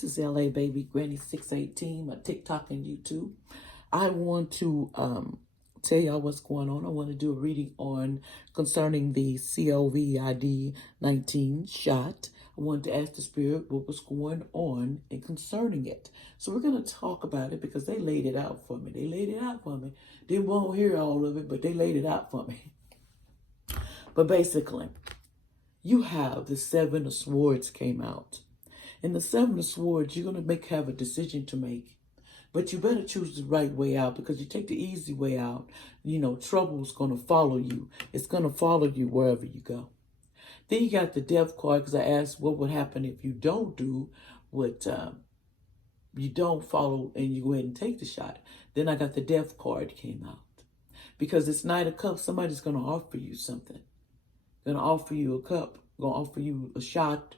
This is LA Baby Granny 618, my TikTok and YouTube. I want to tell y'all what's going on. I want to do a reading on concerning the COVID-19 shot. I wanted to ask the Spirit what was going on and concerning it. So we're going to talk about it because they laid it out for me. They won't hear all of it, but they laid it out for me. But basically, you have the Seven of Swords came out. In the Seven of Swords, you're going to have a decision to make. But you better choose the right way out, because you take the easy way out, trouble's going to follow you. It's going to follow you wherever you go. Then you got the Death card, because I asked what would happen if you don't do what you don't follow and you go ahead and take the shot. Then I got the Death card came out. Because it's Knight of Cups, somebody's going to offer you something. Going to offer you a cup, going to offer you a shot.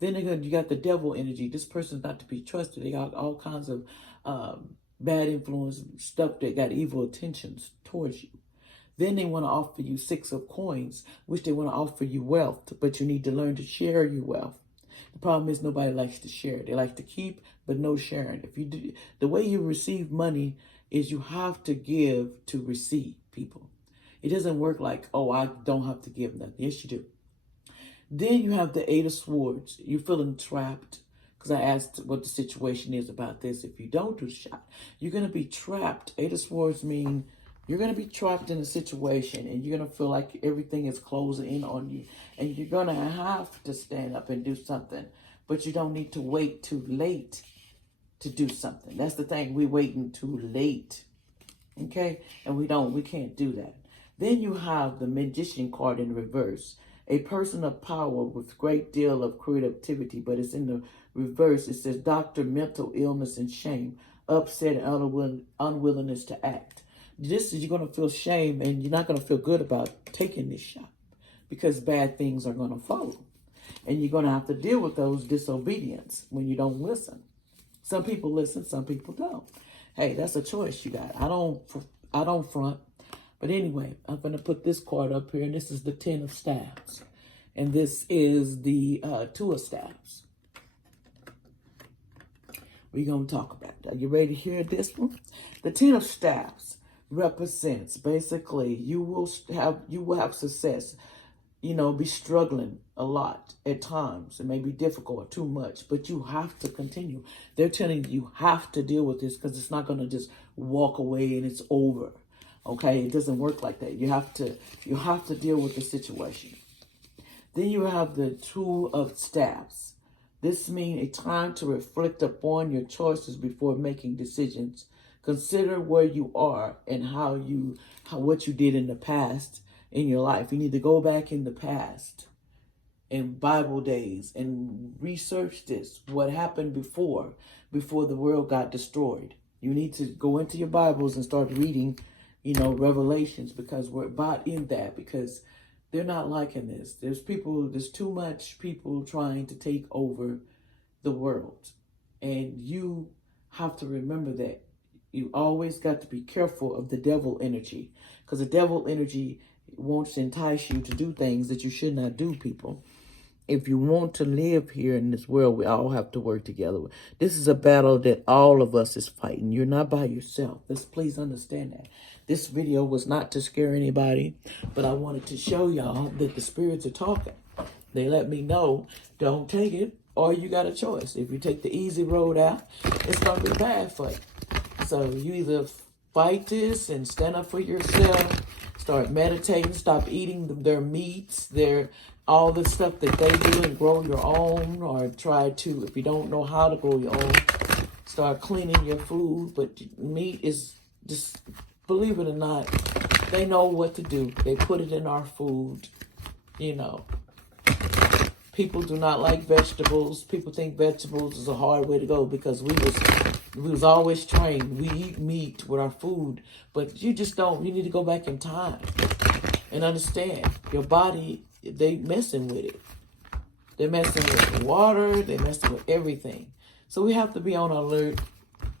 Then you got the Devil energy. This person's not to be trusted. They got all kinds of bad influence, stuff that got evil intentions towards you. Then they want to offer you Six of Coins, which they want to offer you wealth, but you need to learn to share your wealth. The problem is nobody likes to share. They like to keep, but no sharing. If you do, the way you receive money is you have to give to receive, people. It doesn't work like, oh, I don't have to give nothing. Yes, you do. Then you have the Eight of Swords. You're feeling trapped, because I asked what the situation is about this. If you don't do the shot, you're going to be trapped. Eight of Swords mean you're going to be trapped in a situation, and you're going to feel like everything is closing in on you. And you're going to have to stand up and do something, but you don't need to wait too late to do something. That's the thing. We're waiting too late, okay? And we can't do that. Then you have the Magician card in reverse. A person of power with great deal of creativity, but it's in the reverse. It says doctor, mental illness and shame, upset and unwillingness to act. This is, you're going to feel shame, and you're not going to feel good about taking this shot, because bad things are going to follow. And you're going to have to deal with those disobedience when you don't listen. Some people listen, some people don't. Hey, that's a choice you got. I don't front. But anyway, I'm going to put this card up here, and this is the Ten of Staves. And this is the Two of Staves. We're going to talk about it. Are you ready to hear this one? The Ten of Staves represents, basically, you will have success. Be struggling a lot at times. It may be difficult or too much, but you have to continue. They're telling you have to deal with this, because it's not going to just walk away and it's over. Okay, it doesn't work like that. You have to deal with the situation. Then you have the Two of Staves. This means a time to reflect upon your choices before making decisions. Consider where you are and what you did in the past in your life. You need to go back in the past, in Bible days, and research this. What happened before the world got destroyed. You need to go into your Bibles and start reading Revelations, because we're about in that, because they're not liking this. There's too much people trying to take over the world. And you have to remember that you always got to be careful of the devil energy, because the devil energy wants to entice you to do things that you should not do, people. If you want to live here in this world, we all have to work together. This is a battle that all of us is fighting. You're not by yourself. Please understand that. This video was not to scare anybody, but I wanted to show y'all that the spirits are talking. They let me know, don't take it, or you got a choice. If you take the easy road out, it's going to be bad for you. So you either fight this and stand up for yourself, start meditating, stop eating their meats, all the stuff that they do, and grow your own, or try to, if you don't know how to grow your own, start cleaning your food. But meat is just, believe it or not, they know what to do. They put it in our food, People do not like vegetables. People think vegetables is a hard way to go, because we was always trained. We eat meat with our food, but you just don't. You need to go back in time and understand your body. They messing with it. They're messing with the water. They're messing with everything. So we have to be on alert.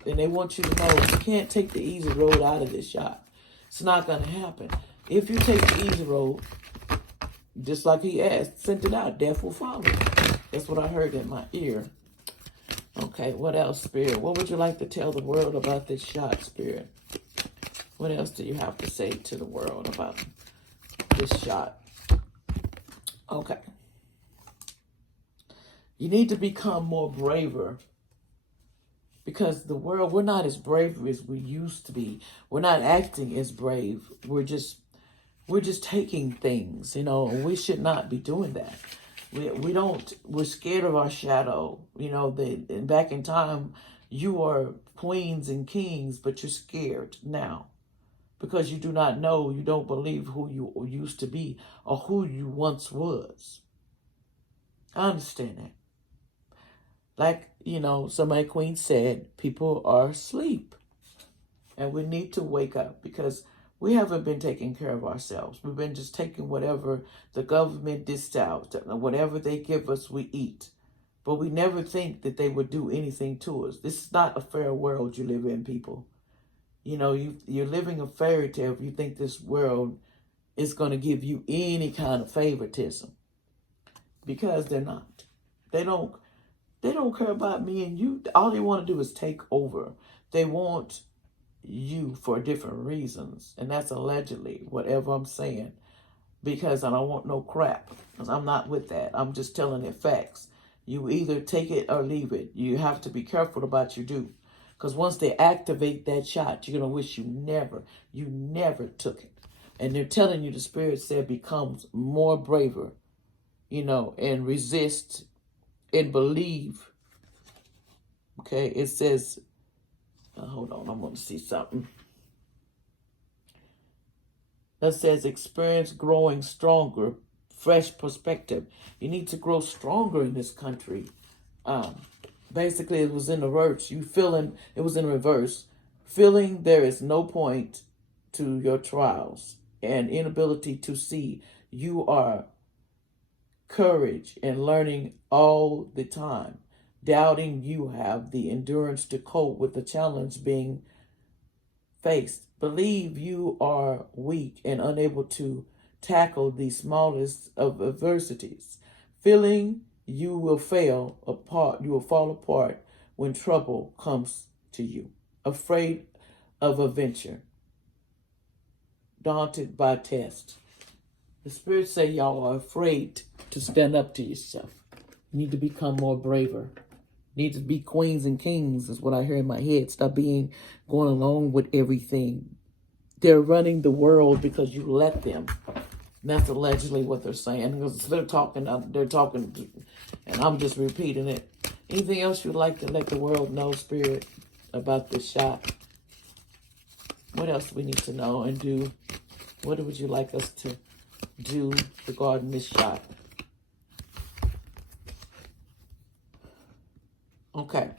And they want you to know you can't take the easy road out of this shot. It's not going to happen. If you take the easy road, just like he asked, sent it out, death will follow. That's what I heard in my ear. Okay, what else, Spirit? What would you like to tell the world about this shot, Spirit? What else do you have to say to the world about this shot? Okay. You need to become more braver, because the world, we're not as brave as we used to be. We're not acting as brave. We're just taking things, and we should not be doing that. We're scared of our shadow. Back in time, you are queens and kings, but you're scared now because you do not know, you don't believe who you used to be or who you once was. I understand that. Like, some of my queens said, people are asleep. And we need to wake up, because we haven't been taking care of ourselves. We've been just taking whatever the government dished out, whatever they give us, we eat. But we never think that they would do anything to us. This is not a fair world you live in, people. You're living a fairy tale if you think this world is going to give you any kind of favoritism, because they're not. They don't care about me and you. All they want to do is take over. They want you for different reasons. And that's allegedly whatever I'm saying, because I don't want no crap. Because I'm not with that. I'm just telling it facts. You either take it or leave it. You have to be careful about you do. Because once they activate that shot, you're going to wish you never took it. And they're telling you, the Spirit said, becomes more braver, and resist and believe. Okay, it says, hold on, I'm going to see something. That says, experience growing stronger, fresh perspective. You need to grow stronger in this country. Basically, it was in the reverse. It was in reverse. Feeling there is no point to your trials and inability to see you are courage and learning all the time. Doubting you have the endurance to cope with the challenge being faced. Believe you are weak and unable to tackle the smallest of adversities. Feeling you will fall apart when trouble comes to you. Afraid of a venture. Daunted by test. The Spirit say y'all are afraid to stand up to yourself. You need to become more braver. You need to be queens and kings, is what I hear in my head. Stop going along with everything. They're running the world because you let them. That's allegedly what they're saying. Because they're talking, and I'm just repeating it. Anything else you'd like to let the world know, Spirit, about this shot? What else do we need to know and do? What would you like us to do regarding this shot? Okay.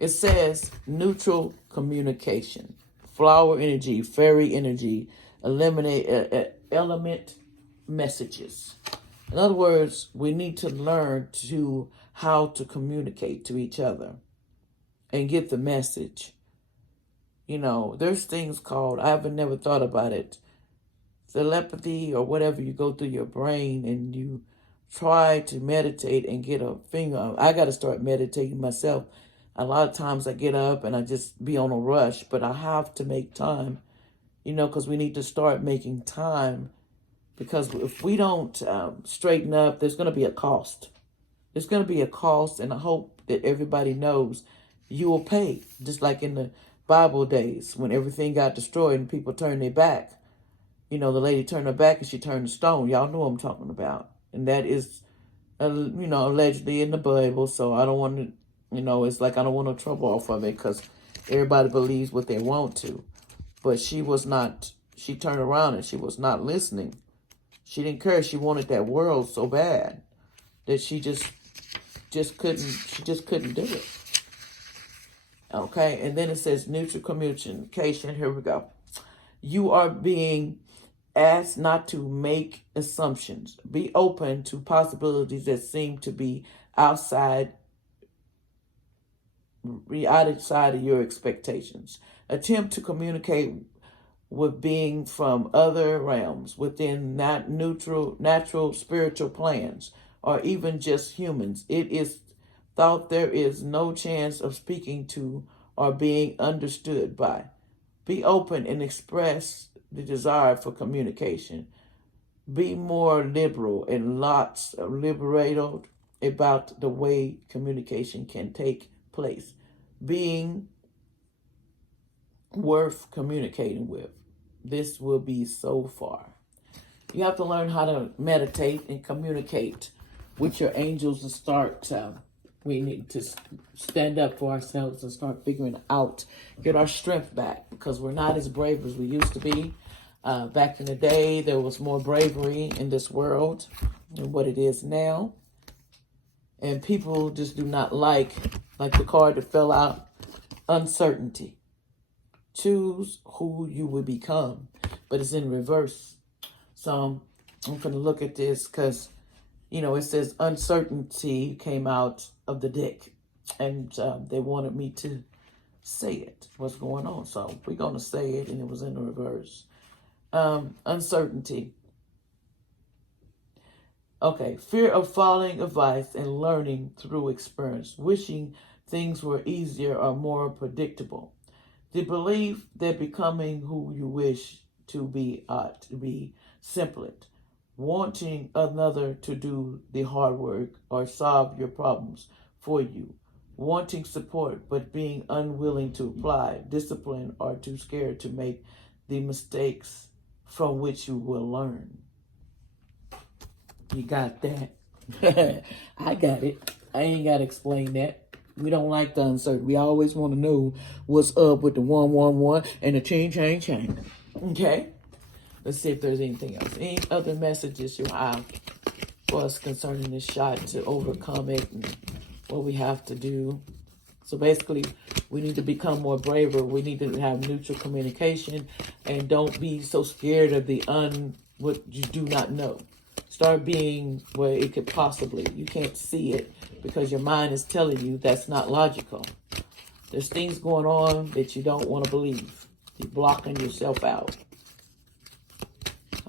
It says neutral communication, flower energy, fairy energy, element messages. In other words, we need to learn how to communicate to each other and get the message. There's things called, I haven't never thought about it, telepathy or whatever. You go through your brain and you try to meditate and get a finger. I got to start meditating myself. A lot of times I get up and I just be on a rush, but I have to make time, because we need to start making time, because if we don't straighten up, there's going to be a cost. There's going to be a cost, and I hope that everybody knows you will pay. Just like in the Bible days when everything got destroyed and people turned their back. The lady turned her back and she turned to stone. Y'all know what I'm talking about. And that is, allegedly in the Bible. So I don't want to, it's like I don't want no trouble off of it, because everybody believes what they want to. But she turned around and she was not listening. She didn't care. She wanted that world so bad that she just couldn't do it. Okay, and then it says neutral communication. Here we go. You are being asked not to make assumptions. Be open to possibilities that seem to be outside of your expectations. Attempt to communicate with being from other realms within natural spiritual plans, or even just humans. It is thought there is no chance of speaking to or being understood by. Be open and express the desire for communication. Be more liberal and lots of liberated about the way communication can take place. Being worth communicating with. This will be so far. You have to learn how to meditate and communicate with your angels and start. We need to stand up for ourselves and start figuring out, get our strength back, because we're not as brave as we used to be. Back in the day, there was more bravery in this world than what it is now. And people just do not like the card that fell out, uncertainty. Choose who you will become, but it's in reverse. So I'm going to look at this because, it says uncertainty came out of the deck, and they wanted me to say it, what's going on. So we're going to say it, and it was in the reverse. Uncertainty. Okay, fear of following advice and learning through experience, wishing things were easier or more predictable. The belief that becoming who you wish to be ought to be simpler, wanting another to do the hard work or solve your problems for you, wanting support but being unwilling to apply discipline or too scared to make the mistakes from which you will learn. You got that? I got it. I ain't got to explain that. We don't like the uncertain. We always want to know what's up with the 111 and the chain. Okay? Let's see if there's anything else. Any other messages you have for us concerning this shot to overcome it and what we have to do. So basically, we need to become more braver. We need to have neutral communication and don't be so scared of what you do not know. Start being where it could possibly, you can't see it because your mind is telling you that's not logical. There's things going on that you don't want to believe. You're blocking yourself out.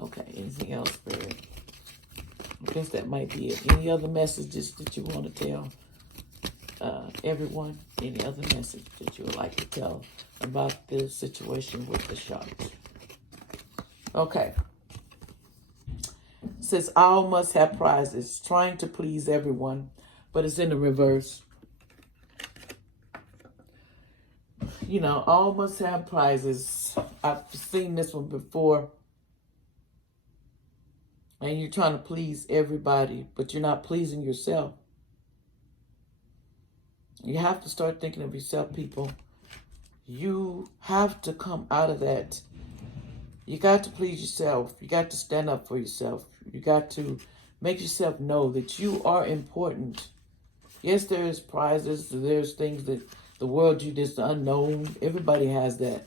Okay, anything else, Spirit? I guess that might be it. Any other messages that you want to tell everyone? Any other message that you would like to tell about the situation with the sharks? Okay. It says all must have prizes, trying to please everyone, but it's in the reverse. All must have prizes. I've seen this one before. And you're trying to please everybody, but you're not pleasing yourself. You have to start thinking of yourself, people. You have to come out of that. You got to please yourself. You got to stand up for yourself. You got to make yourself know that you are important. Yes, there's prizes. There's things that the world you just unknown. Everybody has that.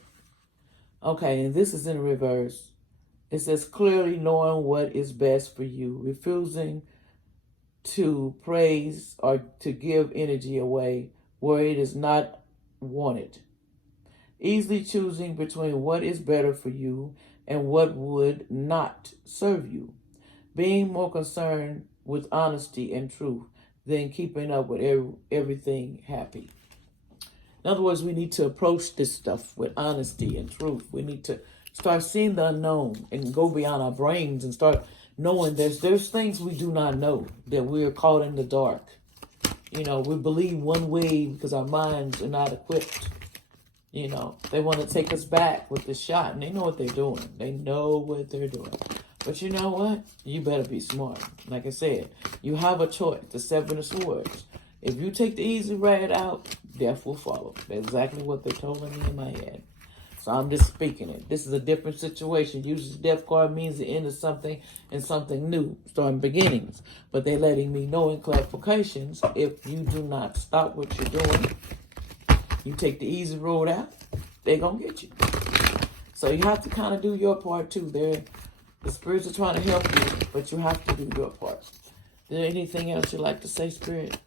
Okay, and this is in reverse. It says clearly knowing what is best for you, refusing to praise or to give energy away where it is not wanted. Easily choosing between what is better for you and what would not serve you. Being more concerned with honesty and truth than keeping up with everything happy. In other words, we need to approach this stuff with honesty and truth. We need to start seeing the unknown and go beyond our brains and start knowing there's things we do not know, that we are caught in the dark. We believe one way because our minds are not equipped. They want to take us back with the shot, and they know what they're doing. They know what they're doing. But you know what? You better be smart. Like I said, you have a choice, the 7 of swords. If you take the easy ride out, death will follow. That's exactly what they're telling me in my head. So I'm just speaking it. This is a different situation. Usually the death card means the end of something and something new, starting beginnings. But they're letting me know in clarifications, if you do not stop what you're doing, you take the easy road out, they're going to get you. So you have to kind of do your part too. The spirits are trying to help you, but you have to do your part. Is there anything else you'd like to say, Spirit?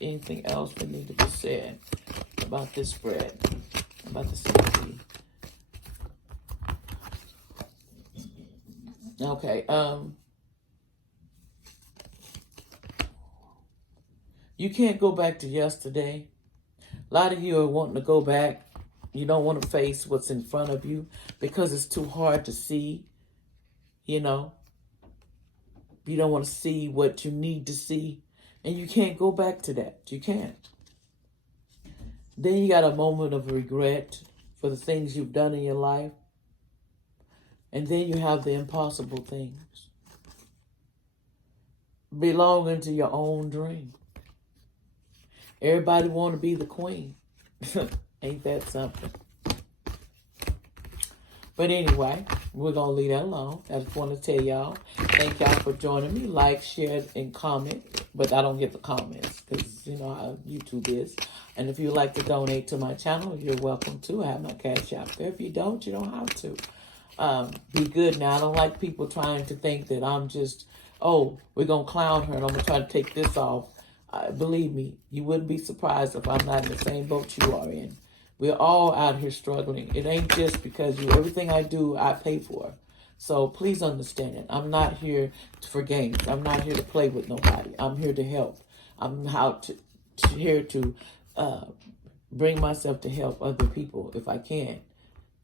Anything else that needs to be said about this spread, about the CP? Okay. You can't go back to yesterday. A lot of you are wanting to go back. You don't want to face what's in front of you because it's too hard to see. You know, you don't want to see what you need to see. And you can't go back to that. You can't. Then you got a moment of regret for the things you've done in your life. And then you have the impossible things belonging to your own dream. Everybody want to be the queen. Ain't that something? But anyway, we're going to leave that alone. I just want to tell y'all, thank y'all for joining me. Like, share, and comment. But I don't get the comments because you know how YouTube is. And if you'd like to donate to my channel, you're welcome to. I have my Cash App there. If you don't have to. Be good now. I don't like people trying to think that I'm just, oh, we're going to clown her and I'm going to try to take this off. Believe me, you wouldn't be surprised if I'm not in the same boat you are in. We're all out here struggling. It ain't just because everything I do, I pay for. So please understand it. I'm not here for games. I'm not here to play with nobody. I'm here to help. I'm here to bring myself to help other people if I can,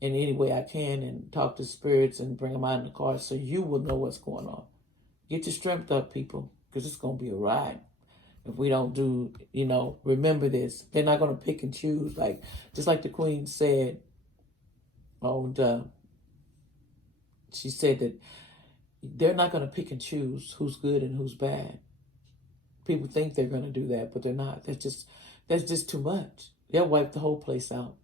in any way I can, and talk to spirits and bring them out in the car so you will know what's going on. Get your strength up, people, because it's going to be a ride. If we don't do, remember this. They're not going to pick and choose. Just like the Queen said, she said that they're not going to pick and choose who's good and who's bad. People think they're going to do that, but they're not. That's just too much. They'll wipe the whole place out.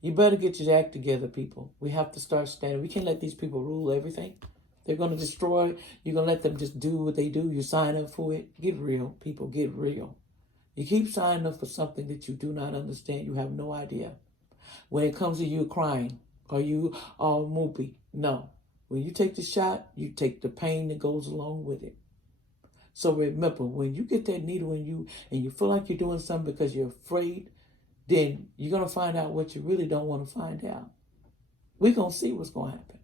You better get your act together, people. We have to start standing. We can't let these people rule everything. They're going to destroy. You're going to let them just do what they do. You sign up for it. Get real, people. Get real. You keep signing up for something that you do not understand. You have no idea. When it comes to you crying or you all moopy, no. When you take the shot, you take the pain that goes along with it. So remember, when you get that needle in you and you feel like you're doing something because you're afraid, then you're going to find out what you really don't want to find out. We're going to see what's going to happen.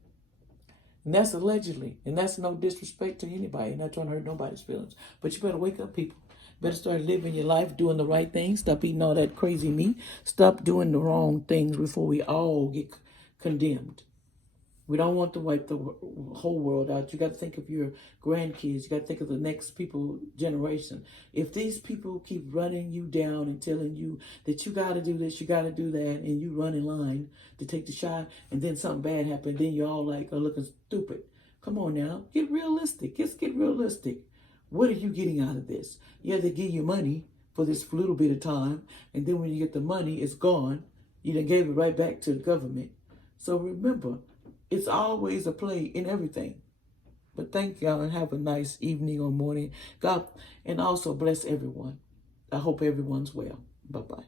And that's allegedly. And that's no disrespect to anybody. Not trying to hurt nobody's feelings. But you better wake up, people. Better start living your life, doing the right things. Stop eating all that crazy meat. Stop doing the wrong things before we all get condemned. We don't want to wipe the whole world out. You got to think of your grandkids. You got to think of the next generation. If these people keep running you down and telling you that you got to do this, you got to do that, and you run in line to take the shot, and then something bad happened, then you're all are looking stupid. Come on now. Get realistic. Just get realistic. What are you getting out of this? Yeah, they give you money for this little bit of time, and then when you get the money, it's gone. You done gave it right back to the government. So remember, it's always a play in everything. But thank y'all and have a nice evening or morning. God, and also bless everyone. I hope everyone's well. Bye-bye.